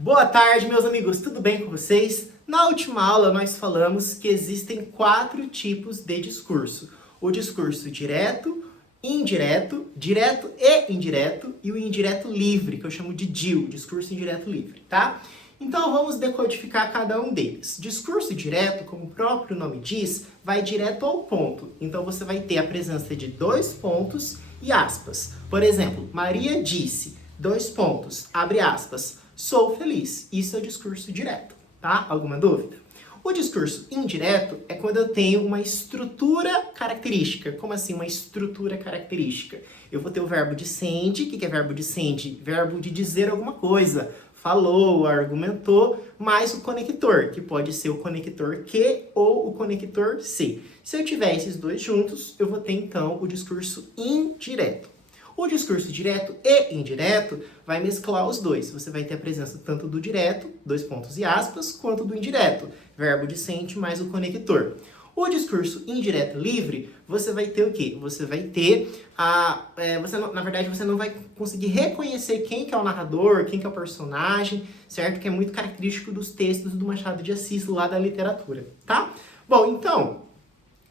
Boa tarde, meus amigos, tudo bem com vocês? Na última aula nós falamos que existem 4 tipos de discurso. O discurso direto, indireto, direto e indireto e o indireto livre, que eu chamo de DIL, discurso indireto livre, tá? Então vamos decodificar cada um deles. Discurso direto, como o próprio nome diz, vai direto ao ponto. Então você vai ter a presença de 2 pontos e aspas. Por exemplo, Maria disse, 2 pontos, abre aspas, sou feliz. Isso é o discurso direto, tá? Alguma dúvida? O discurso indireto é quando eu tenho uma estrutura característica. Como assim uma estrutura característica? Eu vou ter o verbo dicende. O que é verbo dicende? Verbo de dizer alguma coisa. Falou, argumentou, mais o conector, que pode ser o conector que ou o conector se. Se eu tiver esses dois juntos, eu vou ter então o discurso indireto. O discurso direto e indireto vai mesclar os dois. Você vai ter a presença tanto do direto, 2 pontos e aspas, quanto do indireto, verbo dicente mais o conector. O discurso indireto livre, você vai ter o quê? Você vai ter na verdade, você não vai conseguir reconhecer quem que é o narrador, quem que é o personagem, certo? Que é muito característico dos textos do Machado de Assis, lá da literatura, tá? Bom, então,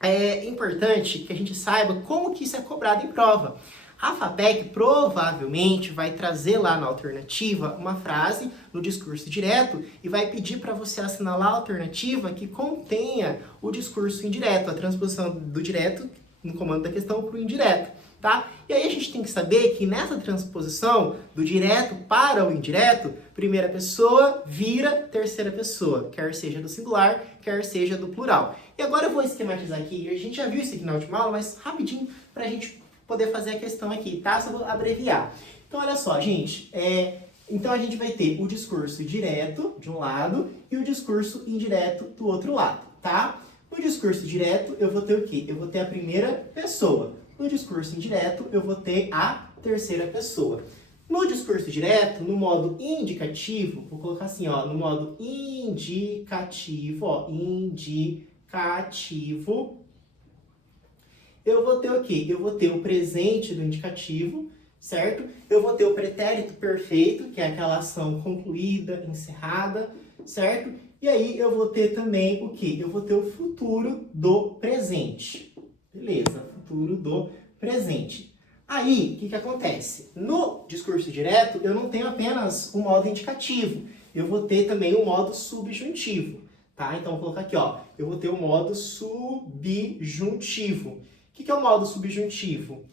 é importante que a gente saiba como que isso é cobrado em prova. A FAPEC provavelmente vai trazer lá na alternativa uma frase no discurso direto e vai pedir para você assinalar a alternativa que contenha o discurso indireto, a transposição do direto no comando da questão para o indireto, tá? E aí a gente tem que saber que nessa transposição do direto para o indireto, primeira pessoa vira terceira pessoa, quer seja do singular, quer seja do plural. E agora eu vou esquematizar aqui, a gente já viu isso aqui na última aula, mas rapidinho para a gente poder fazer a questão aqui, tá? Só vou abreviar. Então, olha só, gente. Então, a gente vai ter o discurso direto, de um lado, e o discurso indireto do outro lado, tá? No discurso direto, eu vou ter o quê? Eu vou ter a primeira pessoa. No discurso indireto, eu vou ter a terceira pessoa. No discurso direto, no modo indicativo, vou colocar assim, ó, no modo indicativo, ó, indicativo, eu vou ter o quê? Eu vou ter o presente do indicativo, certo? Eu vou ter o pretérito perfeito, que é aquela ação concluída, encerrada, certo? E aí eu vou ter também o quê? Eu vou ter o futuro do presente. Beleza, futuro do presente. Aí, o que acontece? No discurso direto, eu não tenho apenas o modo indicativo, eu vou ter também o modo subjuntivo, tá? Então, vou colocar aqui, ó, eu vou ter o modo subjuntivo. O que é o modo subjuntivo?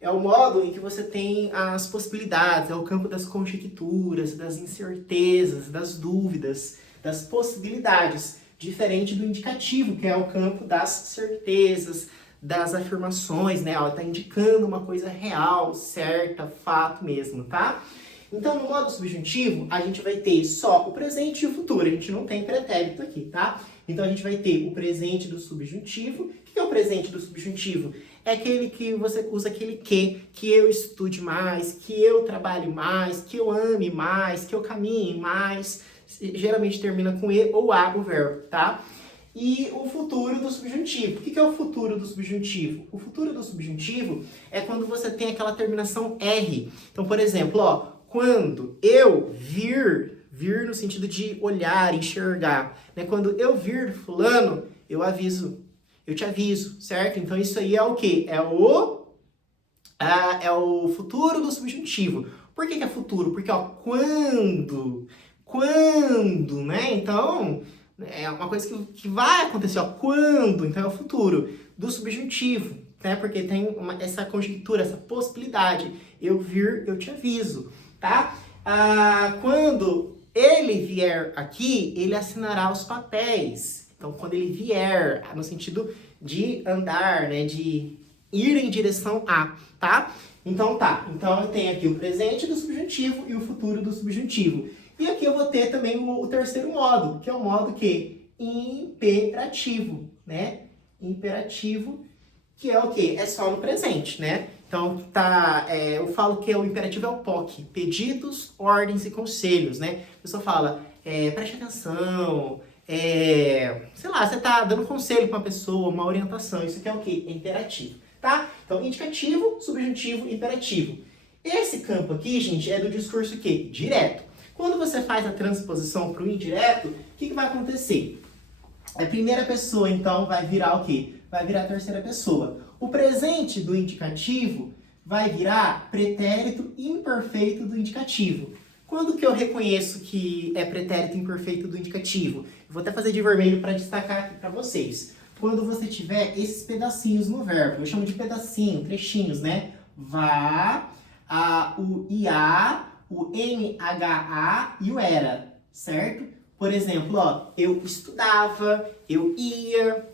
É o modo em que você tem as possibilidades, é o campo das conjecturas, das incertezas, das dúvidas, das possibilidades, diferente do indicativo, que é o campo das certezas, das afirmações, né? Ela está indicando uma coisa real, certa, fato mesmo, tá? Então, no modo subjuntivo, a gente vai ter só o presente e o futuro, a gente não tem pretérito aqui, tá? Então, a gente vai ter o presente do subjuntivo. O que é o presente do subjuntivo? É aquele que você usa aquele que eu estude mais, que eu trabalhe mais, que eu ame mais, que eu caminhe mais. Geralmente termina com e ou a o verbo, tá? E o futuro do subjuntivo. O que é o futuro do subjuntivo? O futuro do subjuntivo é quando você tem aquela terminação R. Então, por exemplo, ó, quando eu vir no sentido de olhar, enxergar, né? Quando eu vir fulano, eu aviso, eu te aviso, certo? Então isso aí é o quê? É o futuro do subjuntivo. Por que é futuro? Porque, ó, quando, né? Então, é uma coisa que vai acontecer, ó, quando, então é o futuro do subjuntivo, né? Porque tem essa conjectura, essa possibilidade, eu vir, eu te aviso, tá? Quando ele vier aqui, ele assinará os papéis. Então, quando ele vier, no sentido de andar, né, de ir em direção a, tá? Então, tá. Então, eu tenho aqui o presente do subjuntivo e o futuro do subjuntivo. E aqui eu vou ter também o terceiro modo, que é o modo que imperativo, né? Imperativo, que é o quê? É só no presente, né? Então, tá, eu falo que o imperativo é o POC, pedidos, ordens e conselhos, né? A pessoa fala, preste atenção, sei lá, você tá dando conselho para uma pessoa, uma orientação, isso aqui é o quê? É imperativo, tá? Então, indicativo, subjuntivo, imperativo. Esse campo aqui, gente, é do discurso o quê? Direto. Quando você faz a transposição para o indireto, o que vai acontecer? A primeira pessoa, então, vai virar o quê? Vai virar a terceira pessoa. O presente do indicativo vai virar pretérito imperfeito do indicativo. Quando que eu reconheço que é pretérito imperfeito do indicativo? Eu vou até fazer de vermelho para destacar aqui para vocês. Quando você tiver esses pedacinhos no verbo, eu chamo de pedacinho, trechinhos, né? Vá, o IA, o MHA e o era, certo? Por exemplo, ó, eu estudava, eu ia,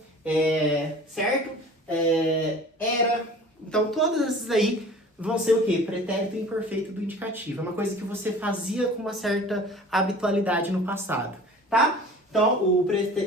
certo? Era. Então, todos esses aí vão ser o quê? Pretérito imperfeito do indicativo. É uma coisa que você fazia com uma certa habitualidade no passado, tá? Então, o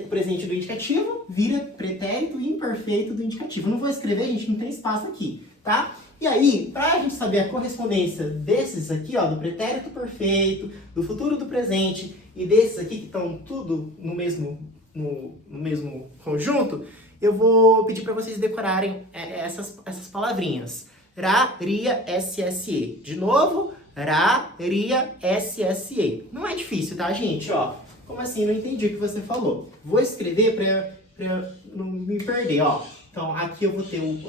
presente do indicativo vira pretérito imperfeito do indicativo. Eu não vou escrever, gente, não tem espaço aqui, tá? E aí, para a gente saber a correspondência desses aqui, ó, do pretérito perfeito, do futuro do presente e desses aqui que estão tudo no mesmo conjunto, eu vou pedir para vocês decorarem essas palavrinhas. Ra, ria, SSE. De novo, ra, ria, SSE. Não é difícil, tá, gente? Ó, como assim? Não entendi o que você falou. Vou escrever para não me perder, ó. Então, aqui eu vou ter o...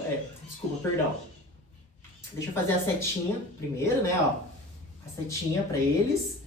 desculpa, perdão. Deixa eu fazer a setinha primeiro, né, ó. A setinha para eles.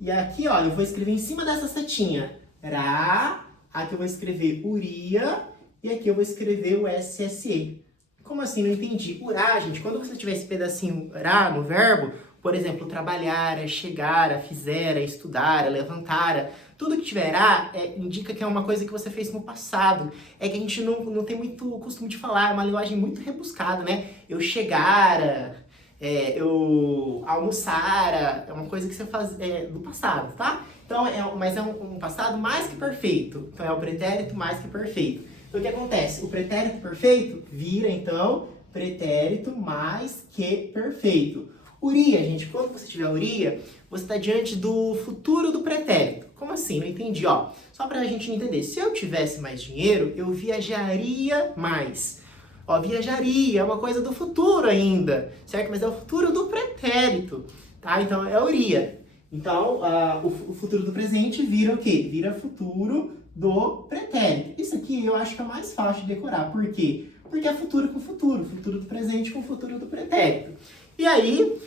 E aqui, ó, eu vou escrever em cima dessa setinha. Ra, aqui eu vou escrever uria, e aqui eu vou escrever o SSE. Como assim? Não entendi. Urá, gente, quando você tiver esse pedacinho ra no verbo, por exemplo, trabalhara, chegara, fizera, estudara, levantara, tudo que tiver a indica que é uma coisa que você fez no passado. É que a gente não tem muito costume de falar, é uma linguagem muito rebuscada, né? Eu chegara, eu almoçara, é uma coisa que você faz do passado, tá? Então, mas é um passado mais que perfeito. Então, é o pretérito mais que perfeito. Então, o que acontece? O pretérito perfeito vira, então, pretérito mais que perfeito. Uria, gente, quando você tiver uria, você está diante do futuro do pretérito. Como assim? Não entendi, ó. Só para a gente entender. Se eu tivesse mais dinheiro, eu viajaria mais. Ó, viajaria é uma coisa do futuro ainda, certo? Mas é o futuro do pretérito, tá? Então, é uria. Então, o futuro do presente vira o quê? Vira futuro do pretérito. Isso aqui eu acho que é mais fácil de decorar. Por quê? Porque é futuro com futuro do presente com futuro do pretérito. E aí,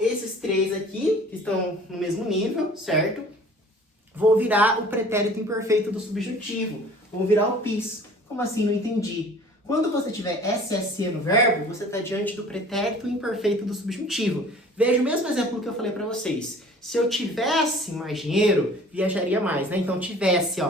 esses três aqui, que estão no mesmo nível, certo? Vão virar o pretérito imperfeito do subjuntivo. Vão virar o PIS. Como assim? Não entendi. Quando você tiver SSE no verbo, você está diante do pretérito imperfeito do subjuntivo. Veja o mesmo exemplo que eu falei para vocês. Se eu tivesse mais dinheiro, viajaria mais, né? Então, tivesse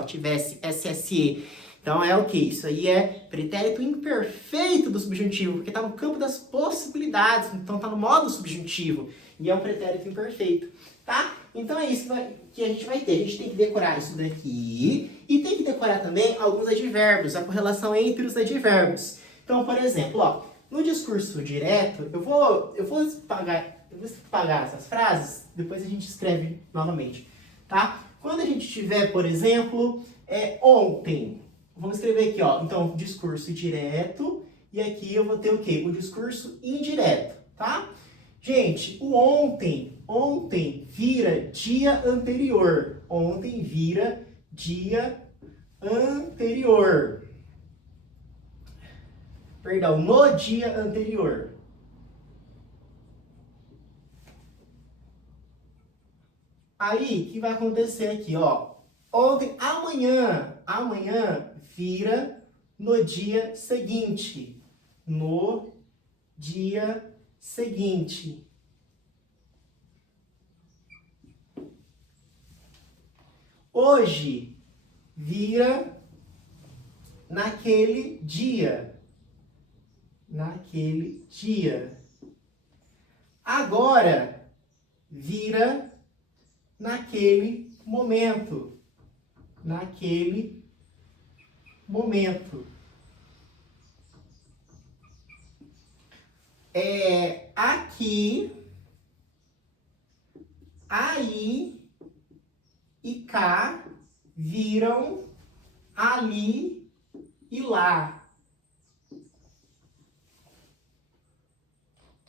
SSE. Então, é o quê? Isso aí é pretérito imperfeito do subjuntivo, porque está no campo das possibilidades, então está no modo subjuntivo. E é um pretérito imperfeito, tá? Então, é isso que a gente vai ter. A gente tem que decorar isso daqui e tem que decorar também alguns advérbios, a correlação entre os advérbios. Então, por exemplo, ó, no discurso direto, eu vou apagar essas frases, depois a gente escreve novamente, tá? Quando a gente tiver, por exemplo, ontem, vamos escrever aqui, ó, então, discurso direto, e aqui eu vou ter o quê? O discurso indireto, tá? Gente, o ontem vira dia anterior. Ontem vira dia anterior. Perdão, no dia anterior. Aí, o que vai acontecer aqui, ó? Amanhã vira no dia seguinte. No dia seguinte. Hoje vira naquele dia. Naquele dia. Agora vira naquele momento. Naquele momento. Aqui, aí e cá viram ali e lá.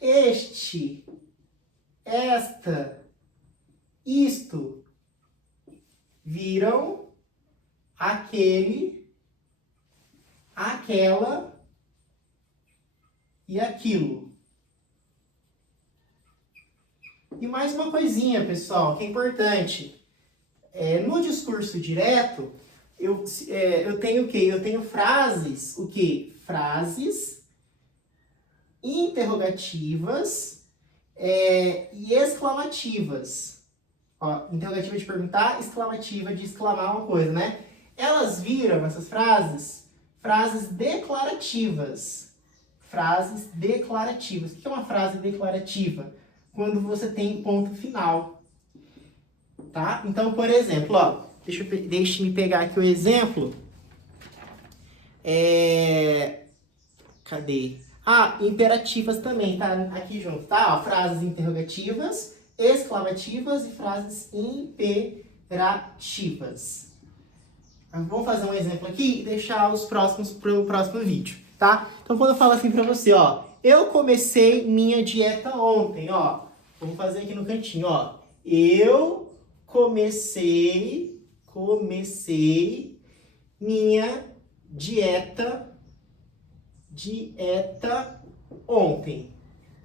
Este, esta, isto, viram, aquele, aquela e aquilo. E mais uma coisinha, pessoal, que é importante. No discurso direto, eu tenho o quê? Eu tenho frases, o quê? Frases interrogativas e exclamativas. Ó, interrogativa de perguntar, exclamativa de exclamar uma coisa, né? Elas viram, essas frases, frases declarativas. Frases declarativas. O que é uma frase declarativa? Quando você tem ponto final. Tá? Então, por exemplo, ó, deixa-me pegar aqui o exemplo. Cadê? Imperativas também, tá aqui junto, tá? Ó, frases interrogativas, exclamativas e frases imperativas. Vamos fazer um exemplo aqui e deixar os próximos para o próximo vídeo, tá? Então, quando eu falo assim para você, ó, eu comecei minha dieta ontem, ó. Vamos fazer aqui no cantinho, ó. Eu comecei minha dieta ontem.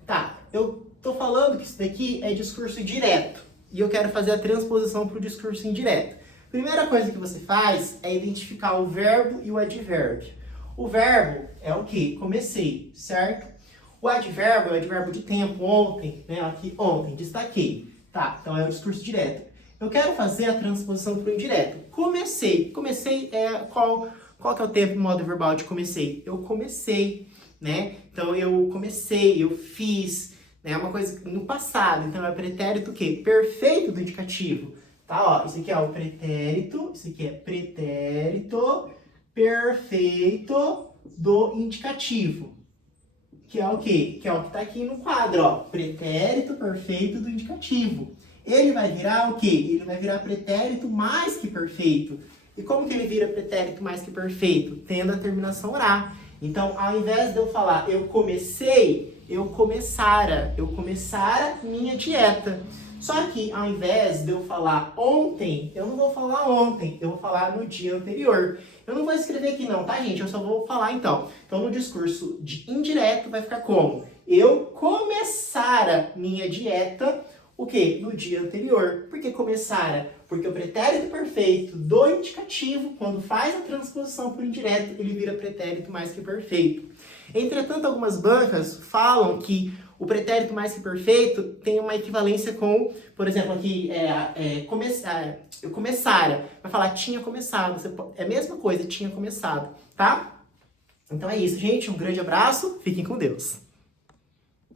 Tá, eu tô falando que isso daqui é discurso direto e eu quero fazer a transposição para o discurso indireto. Primeira coisa que você faz é identificar o verbo e o advérbio. O verbo é o que? Comecei, certo? O advérbio é o advérbio de tempo, ontem, né? Aqui, ontem, destaquei. Tá, então é o discurso direto. Eu quero fazer a transposição para o indireto. Comecei. Comecei qual que é o tempo modo verbal de comecei? Eu comecei, né? Então eu comecei, eu fiz, né? É uma coisa no passado. Então é o pretérito o quê? Perfeito do indicativo. Tá, ó, isso aqui é o pretérito, isso aqui é pretérito perfeito do indicativo. Que é o quê? Que é o que está aqui no quadro, ó. Pretérito perfeito do indicativo. Ele vai virar o quê? Ele vai virar pretérito mais que perfeito. E como que ele vira pretérito mais que perfeito? Tendo a terminação "-ra". Então, ao invés de eu falar eu comecei, eu começara minha dieta. Só que, ao invés de eu falar ontem, eu não vou falar ontem, eu vou falar no dia anterior. Eu não vou escrever aqui não, tá, gente? Eu só vou falar então. Então, no discurso indireto vai ficar como? Eu começara minha dieta, o quê? No dia anterior. Por que começara? Porque o pretérito perfeito do indicativo, quando faz a transposição para o indireto, ele vira pretérito mais que perfeito. Entretanto, algumas bancas falam que o pretérito mais que perfeito tem uma equivalência com, por exemplo, aqui, eu começara. Vai falar tinha começado. É a mesma coisa, tinha começado, tá? Então é isso, gente. Um grande abraço. Fiquem com Deus.